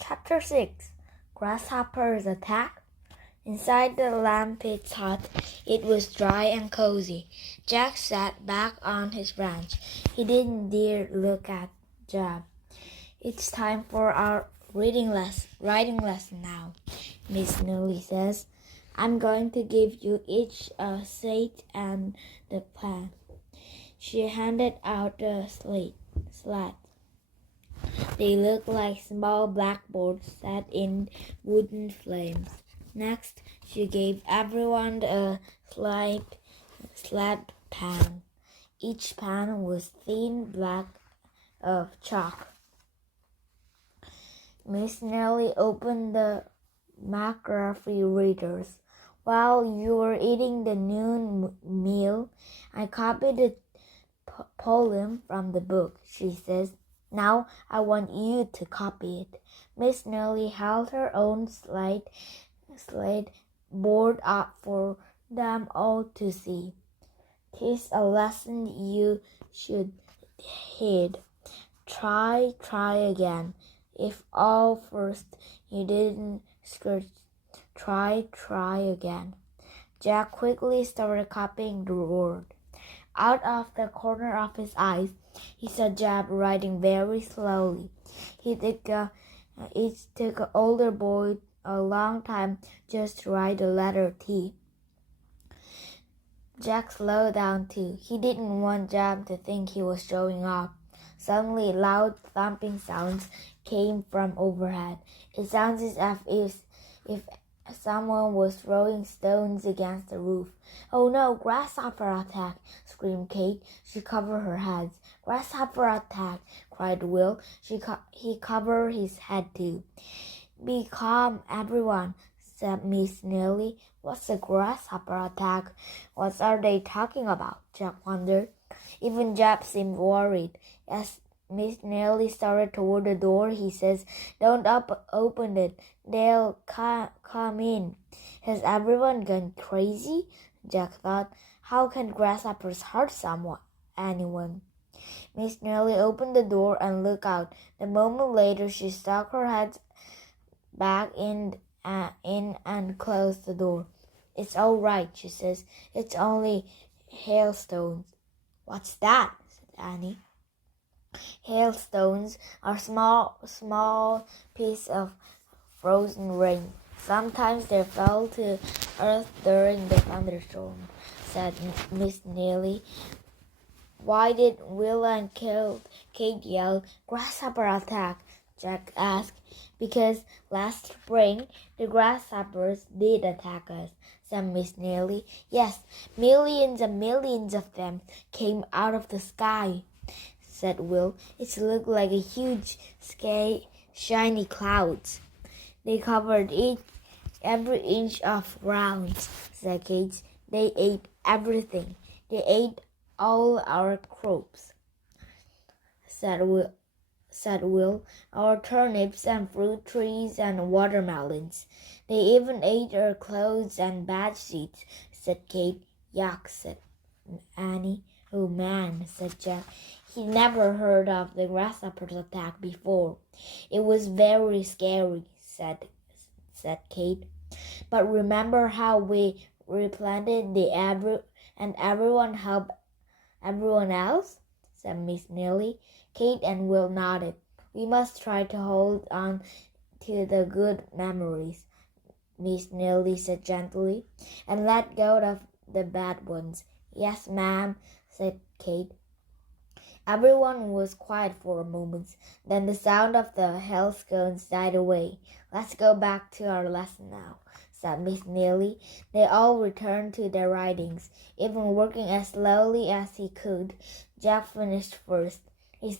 Chapter 6 Grasshoppers Attack. Inside the lamb pit's hut, it was dry and cozy. Jack sat back on his branch. He didn't dare look at Jab. It's time for our writing lesson now, Miss Newly says. I'm going to give you each a slate and the plan. She handed out the slats. They look like small blackboards set in wooden frames. Next, she gave everyone a slab pan. Each pan was thin black of chalk. Miss Nellie opened the McGraffy readers. While you were eating the noon meal, I copied the poem from the book, she says. Now I want you to copy it. Miss Nellie held her own slate board up for them all to see. 'Tis a lesson you should heed. Try again. If all first you didn't scratch, try again. Jack quickly started copying the word. Out of the corner of his eyes, he saw Jab writing very slowly. It took an older boy a long time just to write the letter T. Jack slowed down too. He didn't want Jab to think he was showing off. Suddenly, loud thumping sounds came from overhead. It sounded as if someone was throwing stones against the roof. Oh no, grasshopper attack, screamed Kate. She covered her head. Grasshopper attack, cried Will. He covered his head too. Be calm, everyone, said Miss Nearly. What's a grasshopper attack? What are they talking about? Jack wondered. Even Jab seemed worried. As Miss Nearly started toward the door, he says, Don't open it. They'll come in. Has everyone gone crazy? Jack thought. How can grasshoppers hurt anyone? Miss Nearly opened the door and looked out. A moment later, she stuck her head back in and closed the door. It's all right, she says. It's only hailstones. What's that? Said Annie. Hailstones are small pieces of frozen rain. Sometimes they fell to earth during the thunderstorm, said Miss Nearly. Why did Will and Kate yell, Grasshopper attack? Jack asked. Because last spring the grasshoppers did attack us, said Miss Nearly. Yes, millions and millions of them came out of the sky, said Will. It looked like a huge shiny clouds. They covered every inch of ground, said Kate. They ate everything. They ate all our crops, said Will. Our turnips and fruit trees and watermelons. They even ate our clothes and bed sheets, said Kate. Yuck, said Annie. Oh man, said Jack. He never heard of the grasshoppers attack before. It was very scary, said Kate. But remember how we replanted and everyone helped everyone else? Said Miss Nearly. Kate and Will nodded. We must try to hold on to the good memories, Miss Nearly said gently, and let go of the bad ones. Yes, ma'am, said Kate. Everyone was quiet for a moment. Then the sound of the hailstones died away. Let's go back to our lesson now, said Miss Nearly. They all returned to their writings, even working as slowly as he could. Jack finished first. He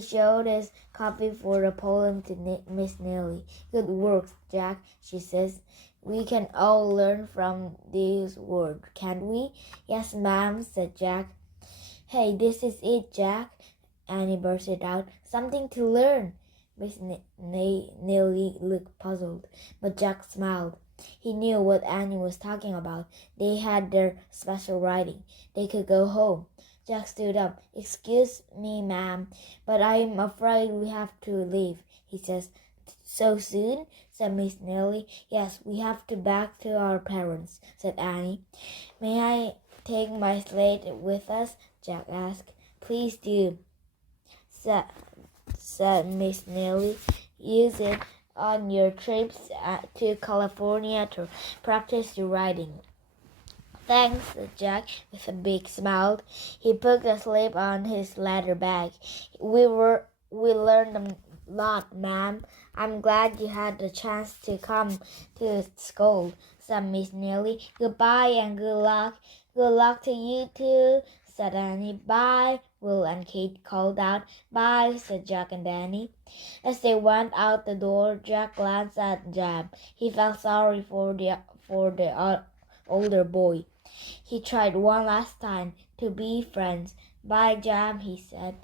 showed his copy for the poem to Miss Nearly. Good work, Jack, she says. We can all learn from these words, can't we? Yes, ma'am, said Jack. Hey, this is it, Jack, Annie bursted out. Something to learn. Miss Nearly looked puzzled, but Jack smiled. He knew what Annie was talking about. They had their special writing. They could go home. Jack stood up. Excuse me, ma'am, but I'm afraid we have to leave, he says. So soon? Said Miss Nellie. Yes, we have to back to our parents, said Annie. May I take my slate with us? Jack asked. Please do, said Miss Nellie. Use it on your trips to California to practice your riding. Thanks, said Jack with a big smile. He put the slip on his leather bag. We learned a lot, ma'am. I'm glad you had the chance to come to school, said Miss Nellie. Goodbye and good luck. Good luck to you too, said Annie. Bye, Will and Kate called out. Bye, said Jack and Danny. As they went out the door, Jack glanced at Jam. He felt sorry for the older boy. He tried one last time to be friends. Bye, Jam, he said,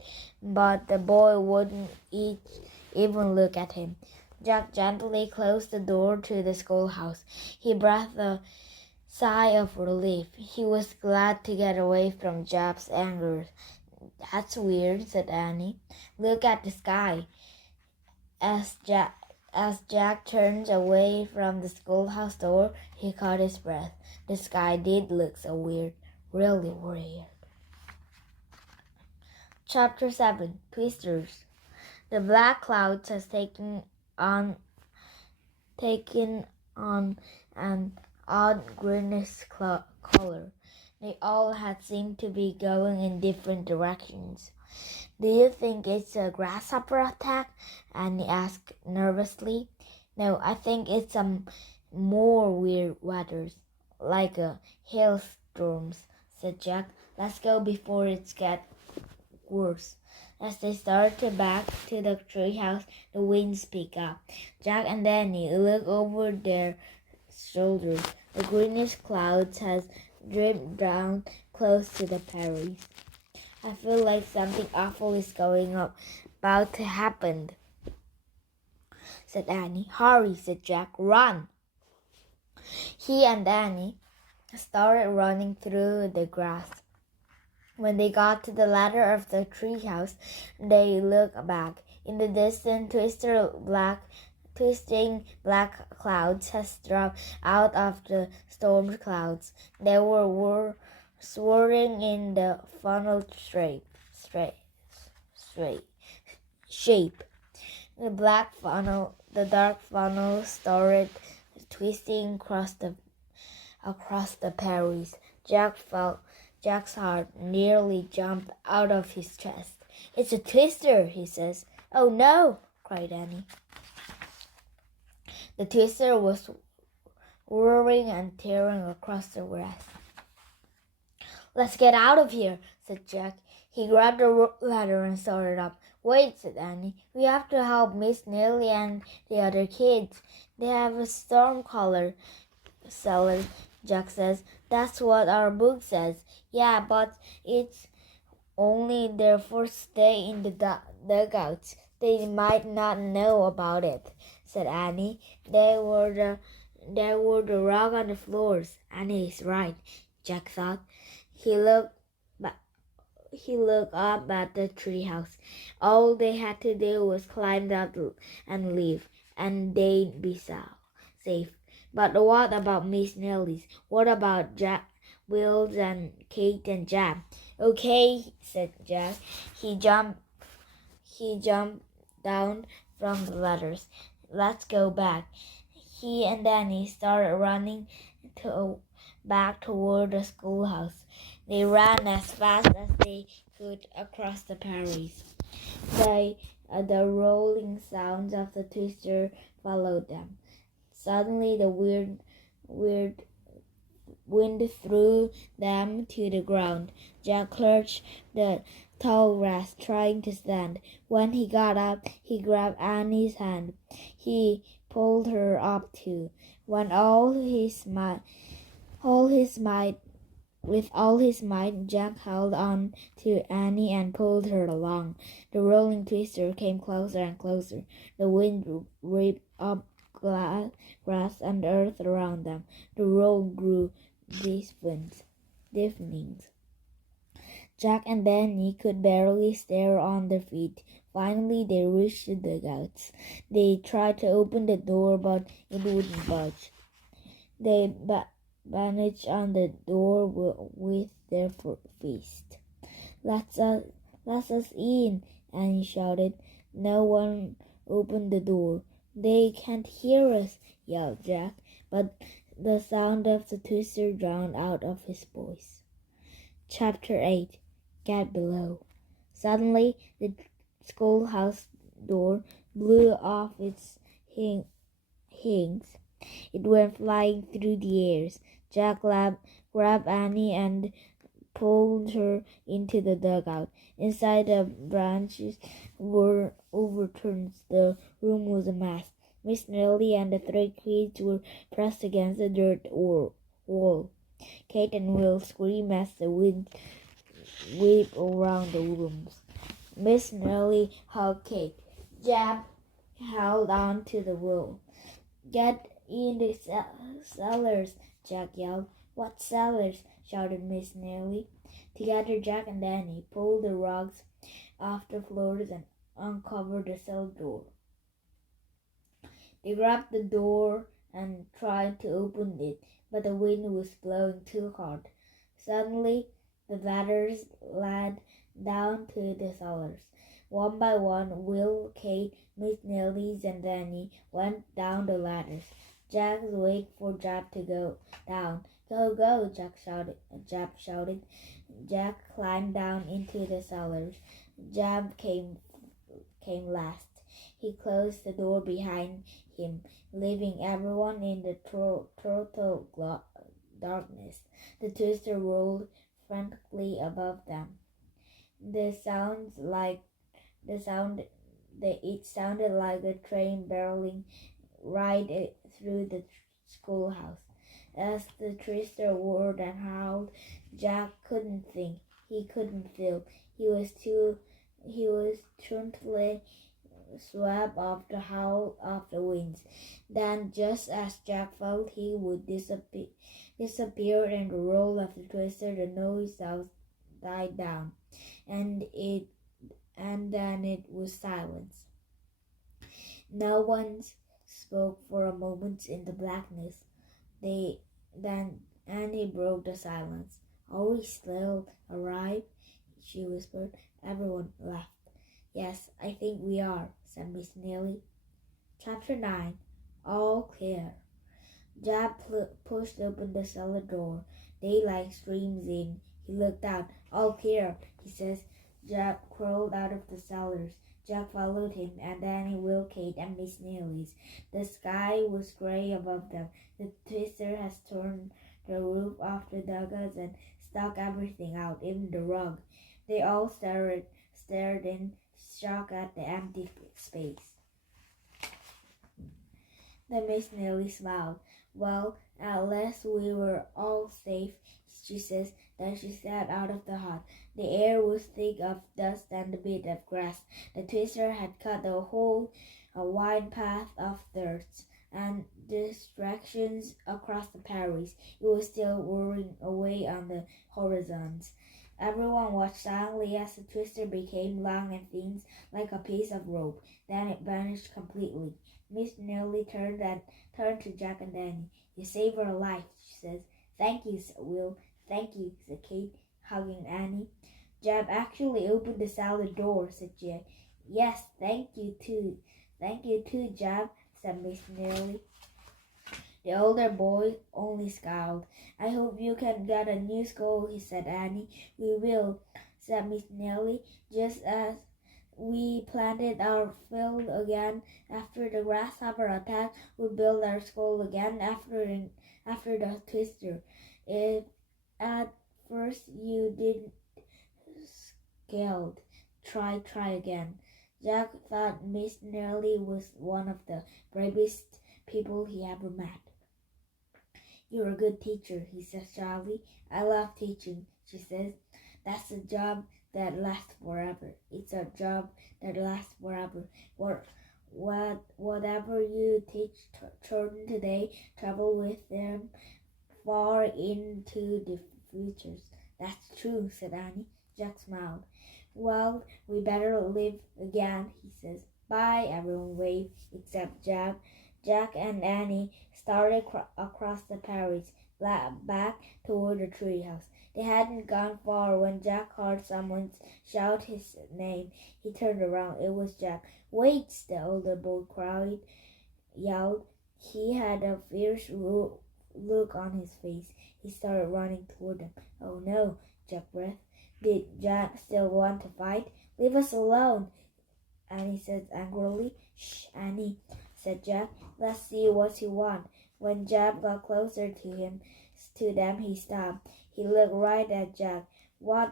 but the boy wouldn't even look at him. Jack gently closed the door to the schoolhouse. He breathed a sigh of relief. He was glad to get away from Jam's anger. That's weird, said Annie. Look at the sky. As Jack turned away from the schoolhouse door, he caught his breath. The sky did look so weird, really weird. Chapter 7. Twisters. The black clouds has taken on an odd greenish color. They all had seemed to be going in different directions. Do you think it's a grasshopper attack? Annie asked nervously. No, I think it's some more weird weather, like a hailstorms, said Jack. Let's go before it gets worse. As they started back to the treehouse, the winds picked up. Jack and Danny looked over their shoulders. The greenish clouds had dripped down close to the prairies. I feel like something awful is about to happen, said Annie. Hurry, said Jack. Run! He and Annie started running through the grass. When they got to the ladder of the treehouse, they looked back. In the distance, twisting black clouds had dropped out of the storm clouds. They were swirling in the funnel shape. The dark funnel started twisting across the prairies. Jack's heart nearly jumped out of his chest. It's a twister, he says. Oh no, cried Annie. The twister was whirring and tearing across the grass. Let's get out of here, said Jack. He grabbed the ladder and started up. Wait, said Annie. We have to help Miss Nellie and the other kids. They have a storm cellar, Jack says. That's what our book says. Yeah, but it's only their first day in the dugouts. They might not know about it, said Annie. There were the rug on the floors. Annie is right, Jack thought. He looked up at the treehouse. All they had to do was climb up and leave, and they'd be safe. But what about Miss Nellie's? What about Jack, Wills, and Kate and Jam? Okay, said Jack. He jumped down from the ladders. Let's go back. He and Danny started running back toward the schoolhouse. They ran as fast as they could across the prairies. The rolling sounds of the twister followed them. Suddenly, the weird wind threw them to the ground. Jack clutched the tall grass, trying to stand. When he got up, he grabbed Annie's hand. He pulled her up too. With all his might, Jack held on to Annie and pulled her along. The rolling twister came closer and closer. The wind ripped up grass and earth around them. The road grew deafening. Jack and Danny could barely stare on their feet. Finally, they reached the dugouts. They tried to open the door, but it wouldn't budge. They banged on the door with their fist. Let us in, Annie shouted. No one opened the door. They can't hear us, yelled Jack, but the sound of the twister drowned out of his voice. Chapter 8. Get Below. Suddenly, the schoolhouse door blew off its hinges. It went flying through the air. Jack grabbed Annie and pulled her into the dugout. Inside, the branches were overturned. The room was a mess. Miss Nellie and the three kids were pressed against the dirt wall. Kate and Will screamed as the wind whipped around the rooms. Miss Nellie hugged Kate. Jack held on to the wall. Get in the cellars, Jack yelled. What cellars? Shouted Miss Nellie. Together, Jack and Danny pulled the rugs off the floors and uncovered the cellar door. They grabbed the door and tried to open it, but the wind was blowing too hard. Suddenly, the ladders led down to the cellars. One by one, Will, Kate, Miss Nellie, and Danny went down the ladders. Jack waited for Jack to go down. Go, go, Jack shouted. Jack climbed down into the cellars. Jack came last. He closed the door behind him, leaving everyone in the total darkness. The twister rolled frantically above them. It sounded like a train barreling right through the schoolhouse. As the twister whirred and howled, Jack couldn't think. He couldn't feel. He was totally swept off the howl of the winds. Then, just as Jack felt he would disappear in the roll of the twister, the noise died down, and then it was silence. No one spoke for a moment in the blackness. Then Annie broke the silence. Are we still alive? She whispered. Everyone laughed. Yes, I think we are, said Miss Nellie. Chapter 9. All clear. Jack pushed open the cellar door. Daylight streamed in. He looked out. All clear, he says. Jack crawled out of the cellars. Jack followed him, and Danny, Will, Kate, and Miss Nellie. The sky was gray above them. The twister has torn the roof off the dugouts and stuck everything out, even the rug. They all stared in shock at the empty space. Then Miss Nellie smiled. Well, at last we were all safe, she says. Then she stepped out of the hut. The air was thick of dust and a bit of grass. The twister had cut a wide path of dirt and distractions across the prairies. It was still whirring away on the horizons. Everyone watched silently as the twister became long and thin like a piece of rope. Then it vanished completely. Miss Nellie turned to Jack and Danny. You saved our life, she says. Thank you, said Will. Thank you, said Kate, hugging Annie. Jack actually opened the cellar door, said Jack. Yes, thank you too. Thank you too, Jack, said Miss Nellie. The older boy only scowled. I hope you can get a new school, he said. Annie. We will, said Miss Nellie, just as we planted our field again after the grasshopper attack. We built our school again after the twister. If at first you did scared, try again. Jack thought Miss Nellie was one of the bravest people he ever met. You're a good teacher, he says shyly. I love teaching, she says. That's a job that lasts forever. It's a job that lasts forever. Whatever you teach children today, travel with them far into the futures. That's true, said Annie. Jack smiled. Well, we better live again, he says. Bye, everyone waved, except Jack. Jack and Annie started across the prairies, back toward the treehouse. They hadn't gone far when Jack heard someone shout his name. He turned around. It was Jack. Wait, the older boy yelled. He had a fierce look on his face. He started running toward them. Oh no, Jack breathed. Did Jack still want to fight? Leave us alone, Annie said angrily. Shh, Annie, said Jack. Let's see what you want. When Jack got closer to them, he stopped. He looked right at Jack. Why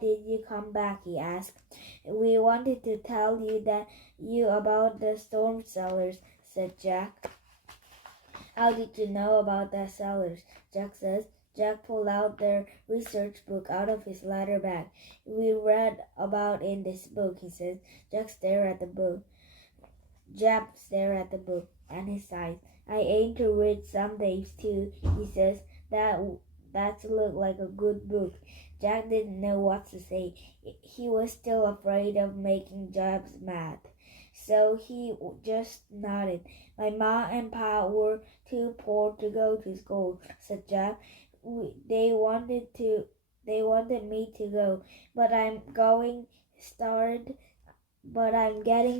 did you come back? He asked. We wanted to tell you about the storm cellars, said Jack. How did you know about the cellars? Jack says. Jack pulled out their research book out of his leather bag. We read about in this book, he says. Jack stared at the book. And he sighed. I aim to read some days too, he says. That looked like a good book. Jack didn't know what to say. He was still afraid of making Jack mad. So he just nodded. My mom and pa were too poor to go to school, said Jack. They wanted me to go, but I'm getting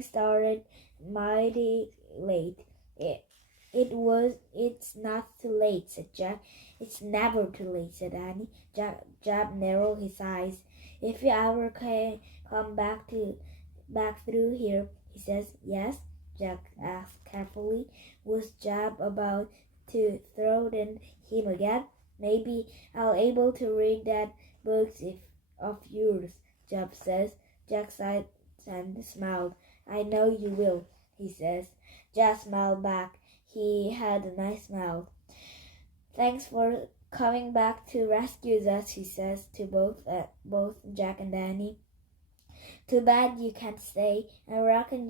started mighty late. It's not too late, said Jack. It's never too late, said Annie. Jack narrowed his eyes. If you ever can come back through here, he says. Yes, Jack asked carefully. Was Jack about to throw in him again? Maybe I'll able to read that books of yours, Jack says. Jack sighed and smiled. I know you will, he says. Jack smiled back. He had a nice smile. Thanks for coming back to rescue us, he says to both Jack and Annie. Too bad you can't stay. I reckon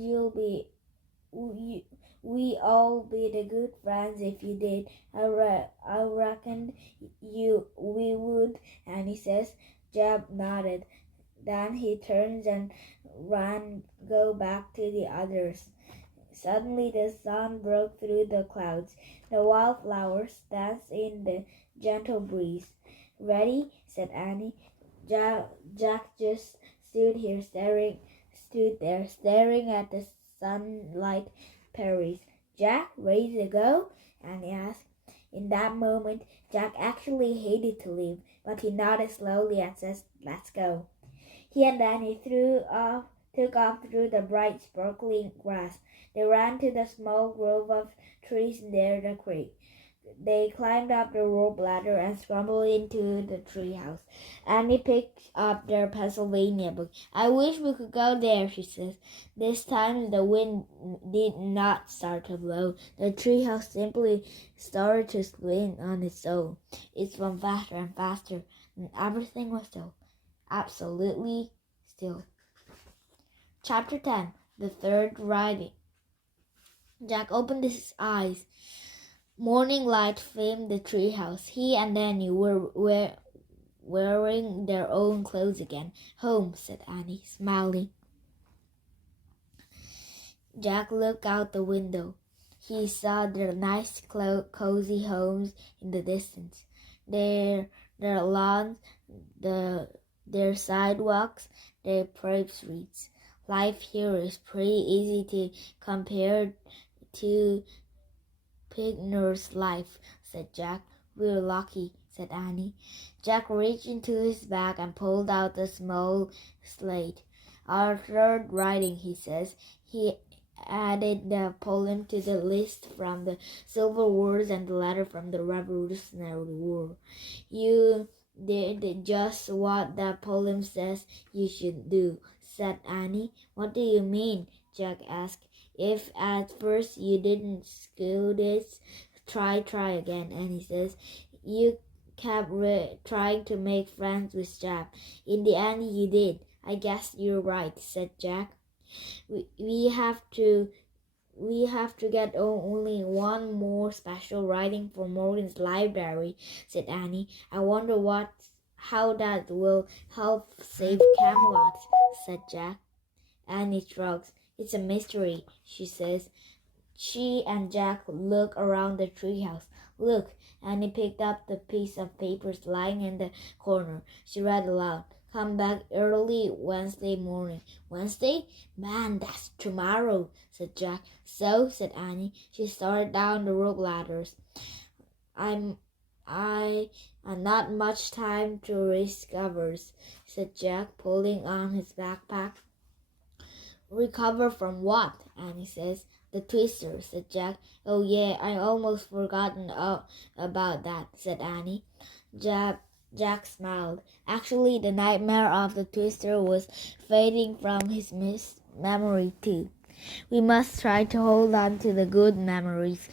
we all be the good friends if you did. I reckon we would, Annie says. Jack nodded. Then he turns and go back to the others. Suddenly the sun broke through the clouds. The wildflowers danced in the gentle breeze. Ready? Said Annie. Jack just stood there staring at the sunlight prairies. Jack, ready to go? Annie asked. In that moment, Jack actually hated to leave, but he nodded slowly and said, Let's go. He and Annie took off through the bright, sparkling grass. They ran to the small grove of trees near the creek. They climbed up the rope ladder and scrambled into the treehouse. Annie picked up their Pennsylvania book. I wish we could go there, she says. This time the wind did not start to blow. The treehouse simply started to spin on its own. It spun faster and faster, and everything was still. Absolutely still. Chapter 10. The Third Riding. Jack opened his eyes. Morning light filmed the treehouse. He and Annie were wearing their own clothes again. Home, said Annie, smiling. Jack looked out the window. He saw their nice, cozy homes in the distance. Their lawns, their sidewalks, their paved streets. Life here is pretty easy to compare to Pigner's life, said Jack. We're lucky, said Annie. Jack reached into his bag and pulled out a small slate. Our third riding, he says. He added the poem to the list from the Civil Wars and the letter from the Revolutionary War. You did just what the poem says you should do, said Annie. What do you mean? Jack asked. If at first you didn't school this, try again. Annie says. You kept trying to make friends with Jack. In the end, you did. I guess you're right, said Jack. We have to get only one more special writing for Morgan's library, said Annie. I wonder what how that will help save Camelot, said Jack. Annie shrugs. It's a mystery, she says. She and Jack look around the treehouse. Look, Annie picked up the piece of paper lying in the corner. She read aloud. Come back early Wednesday morning. Wednesday? Man, that's tomorrow, said Jack. So, said Annie. She started down the rope ladders. I not much time to recover, said Jack, pulling on his backpack. Recover from what? Annie says. The twister, said Jack. Oh yeah, I almost forgotten about that, said Annie. Jack smiled. Actually, the nightmare of the twister was fading from his memory too. We must try to hold on to the good memories,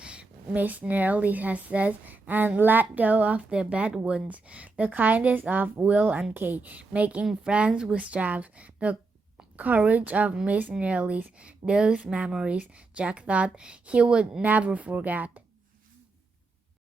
Miss Nearly has said, and let go of the bad ones. The kindness of Will and Kate, making friends with Jack, the courage of Miss Nearly, those memories Jack thought he would never forget.